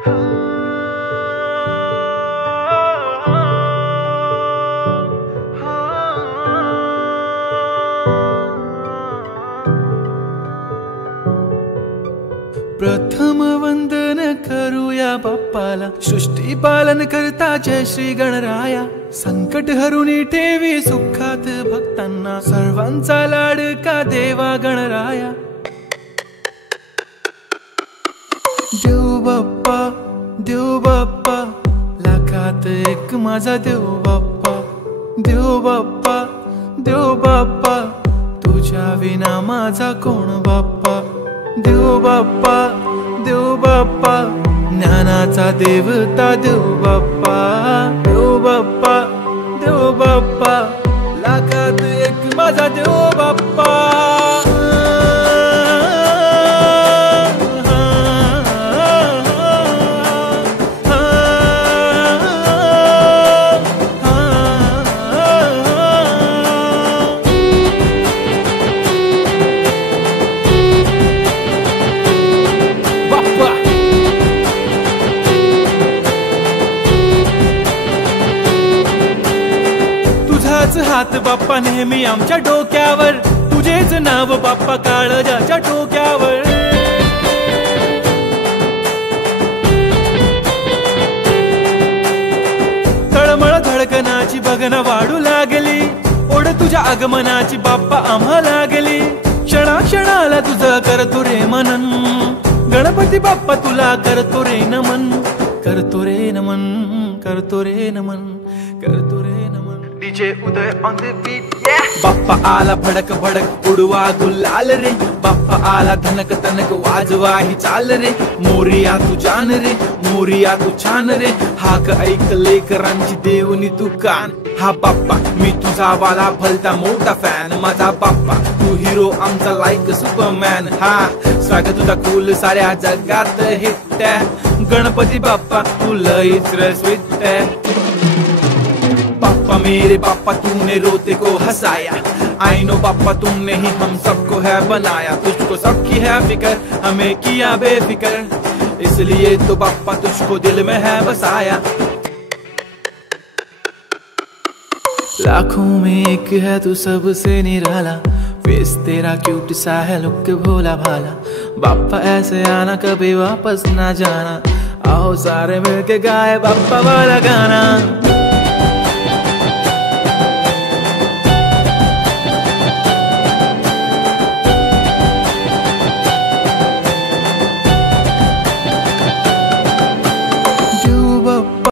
प्रथम वंदन करूया बाप्पाला, सृष्टी पालन करता जय श्री गणराया। संकट हरुनी ठेवी सुखात भक्तांना, सर्वांचा लाडका देवा गणराया। देव बाप्पा लाखात एक माझा देव बाप्पा। देव बाप्पा तुझ्या विना माझा कोण बाप्पा। देव बाप्पा ज्ञानाचा देवता देव बाप्पा। देव बाप्पा लाखात एक माझा देव बाप्पा। हात बाप्पा नेहमी आमच्या डोक्यावर, तुझेच नाव बाप्पा काळजाच्या टोक्यावर। तळमळ धडकनाची बघन वाढू लागली, ओढ तुझ्या आगमनाची बाप्पा आम्हा लागली। क्षणाक्षणाला तुझं करतो रे मनन, गणपती बाप्पा तुला करतो रे नमन। करतो रे नमन, करतो रे नमन, करतो रे नमन। DJ Uday on the beat. Bappa आला भडक भडक उडवा गुलाल रे, बाप्पा आला धनक तनक वाजवा ही चाल रे। मोरिया तू जान रे, मोरिया तू छान रे, हाक ऐक लेकरांची देवनी तू कान। हा बाप्पा मी तुझा वाला भलता मोठा फॅन, माझा बाप्पा तू हिरो आमचा लाईक सुपरमॅन। हा स्वागत तुझा कूल साऱ्या जगात हिट, गणपती बाप्पा तू लईच स्वीट। बाप्पा मेरे बाप्पा तूने रोते को हंसाया, आई नो बाप्पा तुमने ही हम सबको है बनाया। तुझको सबकी है फिकर, हमें किया बेफिकर, इसलिए तो बाप्पा तुझको दिल में है बसाया। लाखों में एक है तू सबसे निराला, फेस तेरा क्यूट सा है लुक भोला भाला। बाप्पा ऐसे आना कभी वापस ना जाना, आओ सारे मिलके गाए बाप्पा वाला गाना।